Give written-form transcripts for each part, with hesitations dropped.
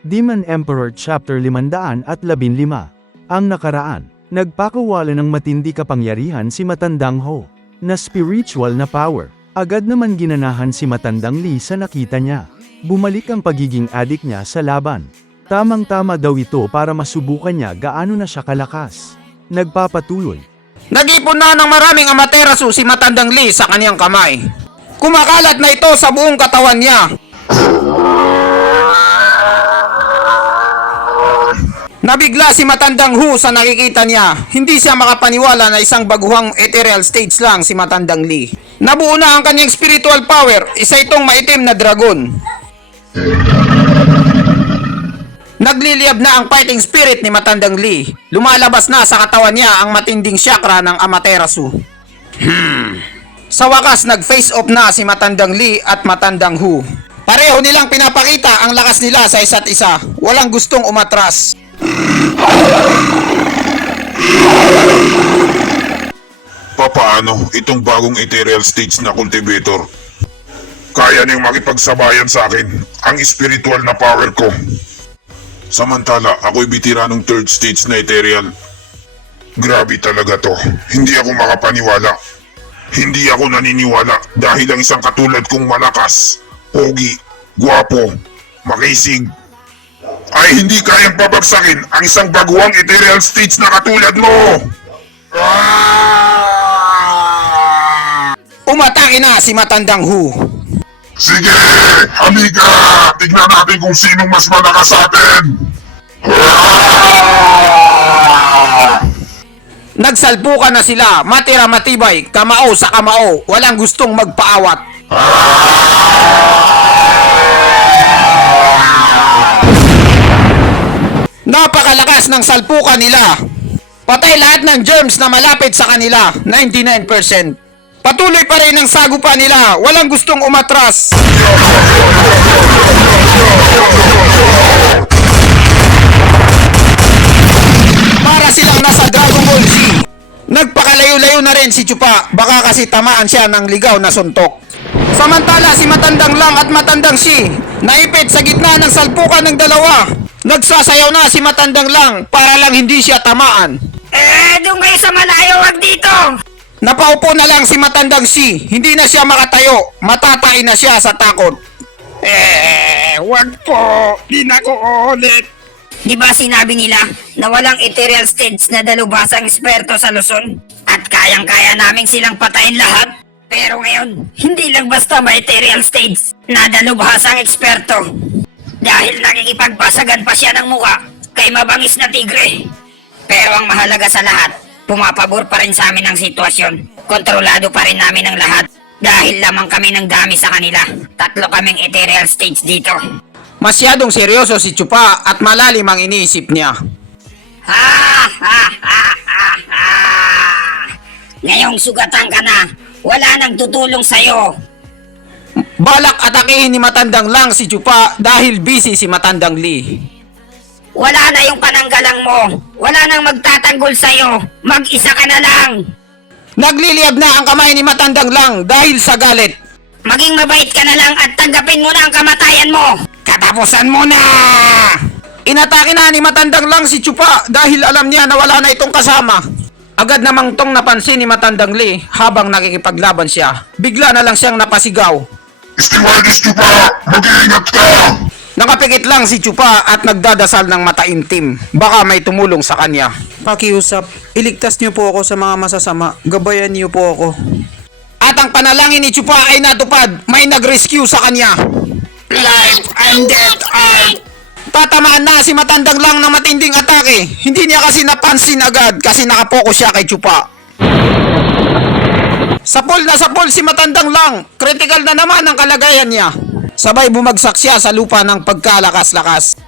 Demon Emperor Chapter 515. Ang nakaraan, nagpakawala ng matindi kapangyarihan si Matandang Ho, na spiritual na power. Agad naman ginanahan si Matandang Lee sa nakita niya. Bumalik ang pagiging adik niya sa laban. Tamang-tama daw ito para masubukan niya gaano na siya kalakas. Nagpapatuloy. Nag-ipon na ng maraming Amaterasu si Matandang Lee sa kanyang kamay. Kumakalat na ito sa buong katawan niya. Nabigla si Matandang Hu sa nakikita niya. Hindi siya makapaniwala na isang baguhang ethereal stage lang si Matandang Lee. Nabuo na ang kanyang spiritual power, isa itong maitim na dragon. Nagliliyab na ang fighting spirit ni Matandang Lee. Lumalabas na sa katawan niya ang matinding chakra ng Amaterasu. Sa wakas, nag-face off na si Matandang Lee at Matandang Hu. Pareho nilang pinapakita ang lakas nila sa isa't isa. Walang gustong umatras. Papaano itong bagong ethereal stage na cultivator? Kaya niyang makipagsabayan sa akin ang spiritual na power ko. Samantala, ako'y bitiranong third stage na ethereal. Grabe talaga to. Hindi ako makapaniwala. Hindi ako naniniwala dahil ang isang katulad kong malakas, pogi, gwapo, makisig, ay hindi kayang pabagsakin ang isang baguhang ethereal stage na katulad mo! Umatake na si Matandang Hu. Sige! Halika! Tignan natin kung sinong mas malakas sa atin! Nagsalpukan na sila, matira matibay, kamao sa kamao, walang gustong magpaawat. Napakalakas ng salpukan nila. Patay lahat ng germs na malapit sa kanila, 99%. Patuloy pa rin ang sagupa nila, walang gustong umatras. Para silang nasa Dragon Ball Z. Nagpakalayo-layo na rin si Chupa, baka kasi tamaan siya ng ligaw na suntok. Samantala si Matandang Lang at Matandang Si, naipit sa gitna ng salpukan ng dalawa. Nagsasayaw na si Matandang Lang para lang hindi siya tamaan. Doon kayo sa malayo, wag dito! Napaupo na lang si Matandang Si, hindi na siya makatayo, matatay na siya sa takot. Wag po, di na ko ulit. Di ba sinabi nila na walang ethereal stage na dalubhasang eksperto sa Luzon? At kayang-kaya naming silang patayin lahat? Pero ngayon, hindi lang basta may ethereal stage na dalubhasang eksperto. Dahil nakikipagbasagan pa siya ng muka kay mabangis na tigre. Pero ang mahalaga sa lahat, pumapabor pa rin sa amin ang sitwasyon. Kontrolado pa rin namin ang lahat. Dahil lamang kami ng dami sa kanila. 3 kaming ethereal stage dito. Masyadong seryoso si Chupa at malalim ang iniisip niya. Ngayong sugatan ka na, wala nang tutulong sa'yo. Balak atakihin ni Matandang Lang si Chupa dahil busy si Matandang Lee. Wala na yung pananggalang mo. Wala nang magtatanggol sa'yo. Mag-isa ka na lang. Nagliliyab na ang kamay ni Matandang Lang dahil sa galit. Maging mabait ka na lang at tanggapin mo na ang kamatayan mo. Katapusan mo na! Inatake na ni Matandang Lang si Chupa dahil alam niya na wala na itong kasama. Agad namang tong napansin ni Matandang Lee habang nakikipaglaban siya. Bigla na lang siyang napasigaw. Stewardess Chupa! Mag-iingat ka! Nakapikit lang si Chupa at nagdadasal ng mataimtim. Baka may tumulong sa kanya. Pakiusap, iligtas niyo po ako sa mga masasama. Gabayan niyo po ako. At ang panalangin ni Chupa ay natupad. May nag-rescue sa kanya. Life and death are... Tatamaan na si Matandang Lang ng matinding atake. Hindi niya kasi napansin agad kasi nakapokus siya kay Chupa. Sapol na sapol si Matandang Lang. Critical na naman ang kalagayan niya. Sabay bumagsak siya sa lupa ng pagkalakas-lakas.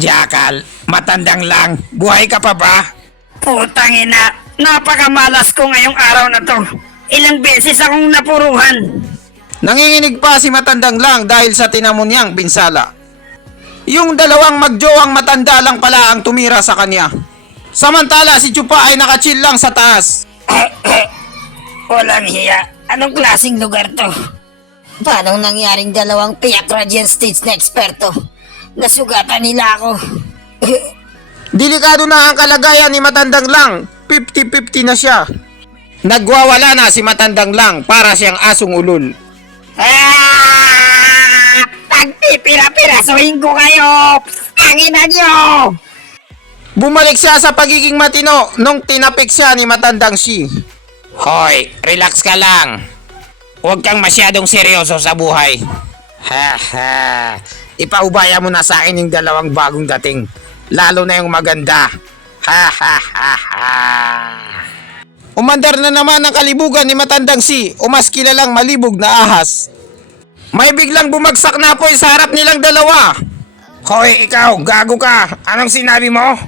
Jackal, Matandang Lang, buhay ka pa ba? Putang ina, napakamalas ko ngayong araw na to. Ilang beses akong napuruhan. Nanginginig pa si Matandang Lang dahil sa tinamo niyang pinsala. Yung dalawang magjowang matanda lang pala ang tumira sa kanya. Samantala si Chupa ay nakachill lang sa taas. Walang hiya. Anong klaseng lugar to? Paano nangyaring dalawang Piak Radiant Stage na eksperto? Nasugatan nila ako. Delikado na ang kalagayan ni Matandang Lang. 50-50 na siya. Nagwawala na si Matandang Lang para siyang asong ulol. Pagpipira-pirasuhin ko kayo! Ang ina nyo! Bumalik siya sa pagiging matino nung tinapik siya ni Matandang Shi. Hoy, relax ka lang. Huwag kang masyadong seryoso sa buhay. Ha. Ipaubaya mo na sa akin yung dalawang bagong dating. Lalo na yung maganda. Ha. Umandar na naman ang kalibugan ni Matandang Si o mas kilalang malibog na ahas. May biglang bumagsak na apoy sa harap nilang dalawa. Hoy, ikaw, gago ka. Anong sinabi mo?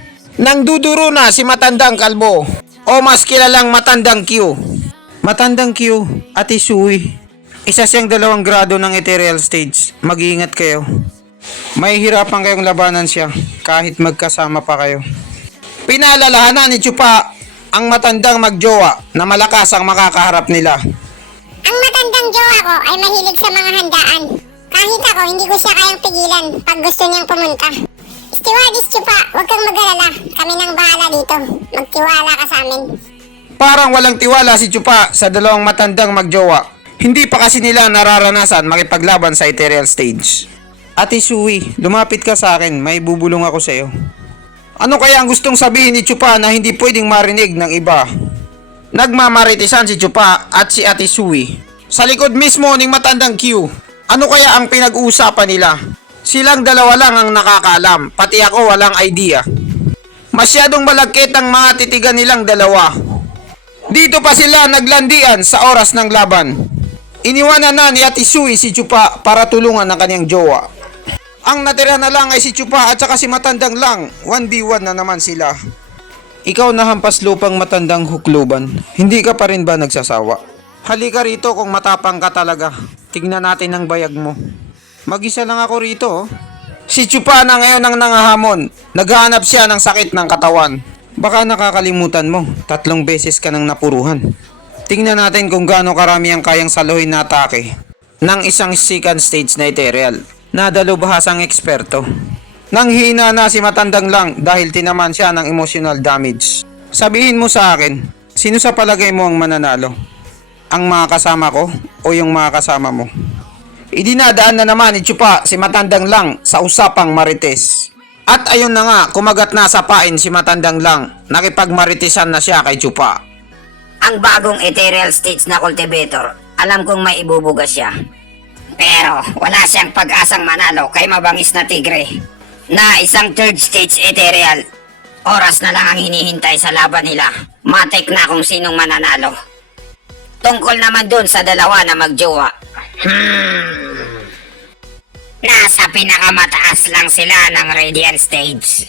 Nang duduro na si Matandang Kalbo o mas kilalang Matandang Q. Matandang Q, Ate Sui. Isa siyang 2 grado ng ethereal stage. Mag-iingat kayo. May hirapan kayong labanan siya kahit magkasama pa kayo. Pinaalalahanan ni Chupa ang matandang magjowa na malakas ang makakaharap nila. Ang matandang jowa ko ay mahilig sa mga handaan. Kahit ako, hindi ko siya kayang pigilan pag gusto niyang pumunta. Stewardess Chupa, huwag kang mag-alala. Kami nang bahala dito. Magtiwala ka sa amin. Parang walang tiwala si Chupa sa dalawang matandang magjowa. Hindi pa kasi nila nararanasan makipaglaban sa ethereal stage. Ate Sui, lumapit ka sa akin. May bubulong ako sa iyo. Ano kaya ang gustong sabihin ni Chupa na hindi pwedeng marinig ng iba? Nagmamaritisan si Chupa at si Ate Sui. Sa likod mismo ng matandang Q. Ano kaya ang pinag-uusapan nila? Silang dalawa lang ang nakakaalam, pati ako walang idea. Masyadong malagkit ang mga titigan nilang dalawa. Dito pa sila naglandian sa oras ng laban. Iniwanan na ni Ate Sui si Chupa para tulungan ang kanyang jowa. Ang natira na lang ay si Chupa at saka si Matandang Lang. 1v1 na naman sila. Ikaw na hampas lupang matandang hukluban. Hindi ka pa rin ba nagsasawa? Halika rito kung matapang ka talaga. Tignan natin ang bayag mo. Mag-isa lang ako rito, oh. Si Chupa na ngayon ang nangahamon. Naghahanap siya ng sakit ng katawan. Baka nakakalimutan mo, 3 beses ka nang napuruhan. Tingnan natin kung gaano karami ang kayang saluhin na atake ng isang second stage na ethereal na dalubhasang eksperto. Nang hina na si Matandang Lang dahil tinaman siya ng emotional damage. Sabihin mo sa akin, sino sa palagay mo ang mananalo? Ang mga kasama ko o yung mga kasama mo? Idinadaan na naman ni Chupa si Matandang Lang sa usapang marites. At ayun na nga, kumagat na sa pain si Matandang Lang. Nakipagmaritisan na siya kay Chupa. Ang bagong ethereal stage na cultivator, alam kong may ibubugas siya. Pero wala siyang pag-asang manalo kay mabangis na tigre na isang 3rd stage ethereal. Oras na lang ang hinihintay sa laban nila. Matik na kung sinong mananalo. Tungkol naman dun sa dalawa na magjowa. Nasa pinakamataas lang sila ng Radiant Stage.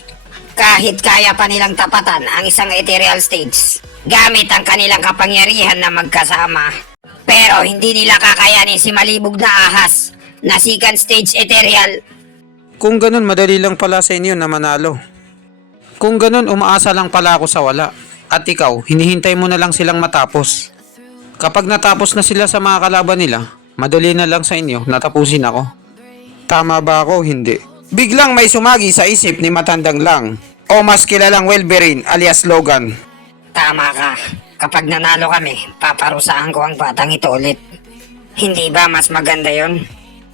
Kahit kaya pa nilang tapatan ang isang ethereal stage gamit ang kanilang kapangyarihan na magkasama. Pero hindi nila kakayanin si malibog na ahas na second stage ethereal. Kung ganun, madali lang pala sa inyo na manalo. Kung ganun, umaasa lang pala ako sa wala. At ikaw, hinihintay mo na lang silang matapos. Kapag natapos na sila sa mga kalaban nila, madali na lang sa inyo, natapusin ako. Tama ba ako? Hindi. Biglang may sumagi sa isip ni Matandang Lang o mas kilalang Wolverine alias Logan. Tama ka. Kapag nanalo kami, paparusahan ko ang batang ito ulit. Hindi ba mas maganda yon?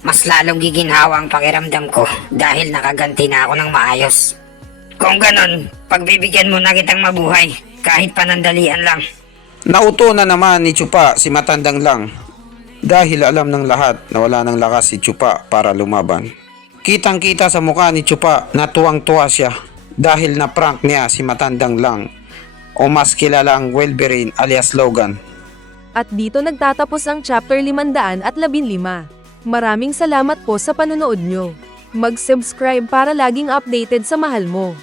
Mas lalong giginhawa ang pakiramdam ko dahil nakaganti na ako ng maayos. Kung ganon, pagbibigyan mo na kitang mabuhay kahit panandalian lang. Nauto na naman ni Chupa si Matandang Lang. Dahil alam ng lahat na wala ng lakas si Chupa para lumaban. Kitang kita sa mukha ni Chupa na tuwang-tuwa siya dahil na-prank niya si Matandang Lang o mas kilalang Wolverine alias Logan. At dito nagtatapos ang chapter 515. Maraming salamat po sa panonood nyo. Mag-subscribe para laging updated sa mahal mo.